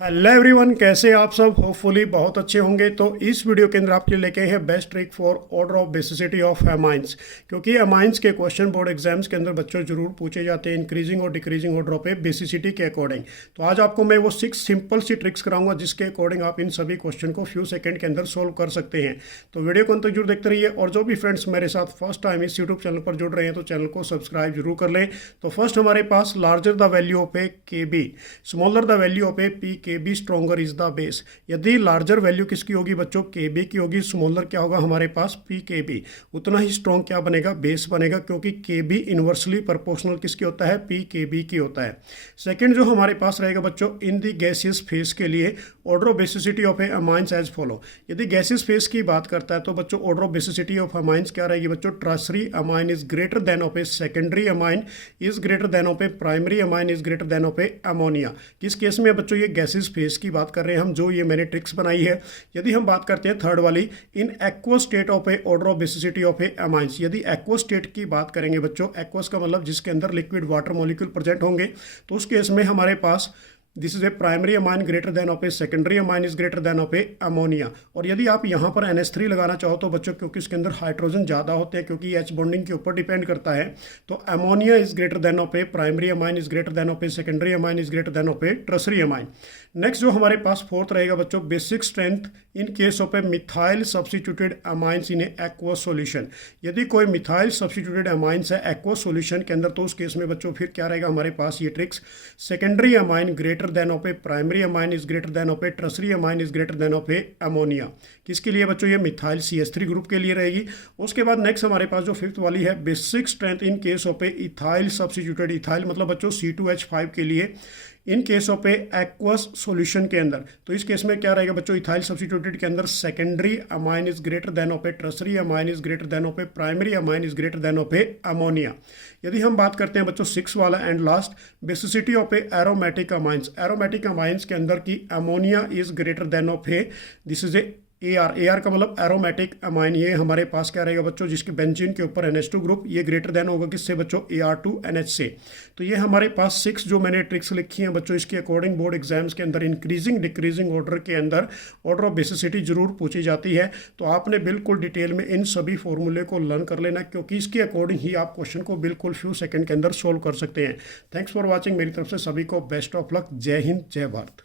Hello everyone, कैसे आप सब? होपफुली बहुत अच्छे होंगे। तो इस वीडियो के अंदर आपके लिए लेके हैं best trick for order of basicity of amines, क्योंकि अमाइंस के क्वेश्चन बोर्ड एग्जाम्स के अंदर बच्चों जरूर पूछे जाते हैं इंक्रीजिंग और डिक्रीजिंग ऑर्डर ऑफ बेसिसिटी के अकॉर्डिंग। तो आज आपको मैं वो 6 सिंपल सी ट्रिक्स कराऊंगा जिसके अकॉर्डिंग आप इन सभी क्वेश्चन को फ्यू सेकंड के अंदर सोल्व कर सकते हैं। तो वीडियो को अंत तक जरूर देखते रहिए, और जो भी फ्रेंड्स मेरे साथ फर्स्ट टाइम इस यूट्यूब चैनल पर जुड़ रहे हैं तो चैनल को सब्सक्राइब जरूर कर लें। तो फर्स्ट हमारे पास larger the value of a K B, smaller the value of a P K B, stronger is the base. यदि लार्जर वैल्यू किसकी होगी बच्चों? के बी की होगी। स्मॉलर क्या होगा हमारे पास? P K B. उतना ही स्ट्रॉन्ग क्या बनेगा? बेस बनेगा, क्योंकि के बी इनवर्सली प्रोपोर्शनल किसकी होता है? पी के बी की होता है। सेकंड जो हमारे पास रहेगा बच्चों, इन दी गैसियस फेज के लिए order of basicity of a amines as follow. यदि गैसियस फेज की बात करता है तो बच्चों order of basicity of amines क्या रहेगी बच्चों? Tertiary amine is greater than of a secondary amine is greater than of a primary amine is greater than of a ammonia. किस केस में बच्चों? ये गैसियस फेज की बात कर रहे हैं हम, जो ये मैंने ट्रिक्स बनाई है। यदि हम बात करते हैं थर्ड वाली, in aqueous state of A order of basicity of a amines. यदि एक्वस स्टेट की बात करेंगे बच्चों, एक्वस का मतलब जिसके अंदर लिक्विड वाटर मॉलिक्यूल प्रेजेंट होंगे, तो उस केस में हमारे पास this is a primary amine greater than of a secondary amine is greater than of a ammonia. और यदि आप यहाँ पर NH3 लगाना चाहो तो बच्चों, क्योंकि इसके अंदर हाइड्रोजन ज़्यादा होते हैं, क्योंकि एच बॉन्डिंग के ऊपर डिपेंड करता है, तो ammonia is greater than of a primary amine is greater than of a secondary amine is greater than of A tertiary amine. Next जो हमारे पास फोर्थ रहेगा बच्चों, basic strength in case of A methyl substituted amines in A aqueous solution. यदि कोई methyl substituted amines है aqueous solution के अंदर, तो उस केस में बच्चों फिर क्या रहेगा हमारे पास? ये tricks, secondary amine greater than of a primary amine is greater than of A tertiary amine is greater than of a ammonia. किसके लिए बच्चों? ये मिथाइल CH3 ग्रुप के लिए रहेगी। उसके बाद नेक्स्ट हमारे पास जो फिफ्थ वाली है, basic strength in case of A ethyl substituted, ethyl मतलब बच्चों C2H5 के लिए, in case of A aqueous solution के अंदर। तो इस केस में क्या रहेगा बच्चों? इथाइल सब्स्टिट्यूटेड के अंदर secondary amine is greater than of A tertiary amine is greater than of a primary amine is greater than of a ammonia. यदि हम बात करते हैं बच्चों सिक्स वाला and last, basicity of A aromatic amines. Aromatic amines के अंदर की ammonia is greater than of A, this is A AR का मतलब एरोमेटिक अमाइन। ये हमारे पास क्या रहेगा बच्चों? जिसके बेंजीन के ऊपर NH2 ग्रुप, ये ग्रेटर देन होगा किससे बच्चों? AR2NH से। तो ये हमारे पास 6 जो मैंने ट्रिक्स लिखी हैं बच्चों, इसके अकॉर्डिंग बोर्ड एग्जाम्स के अंदर इंक्रीजिंग डिक्रीजिंग ऑर्डर के अंदर ऑर्डर ऑफ बेसिसिटी जरूर पूछी जाती है। तो आपने बिल्कुल डिटेल में इन सभी फॉर्मूले को लर्न कर लेना, क्योंकि इसके अकॉर्डिंग ही आप क्वेश्चन को बिल्कुल फ्यू सेकंड के अंदर सोल्व कर सकते हैं। Thanks for watching. मेरी तरफ से सभी को बेस्ट ऑफ लक। जय हिंद, जय भारत।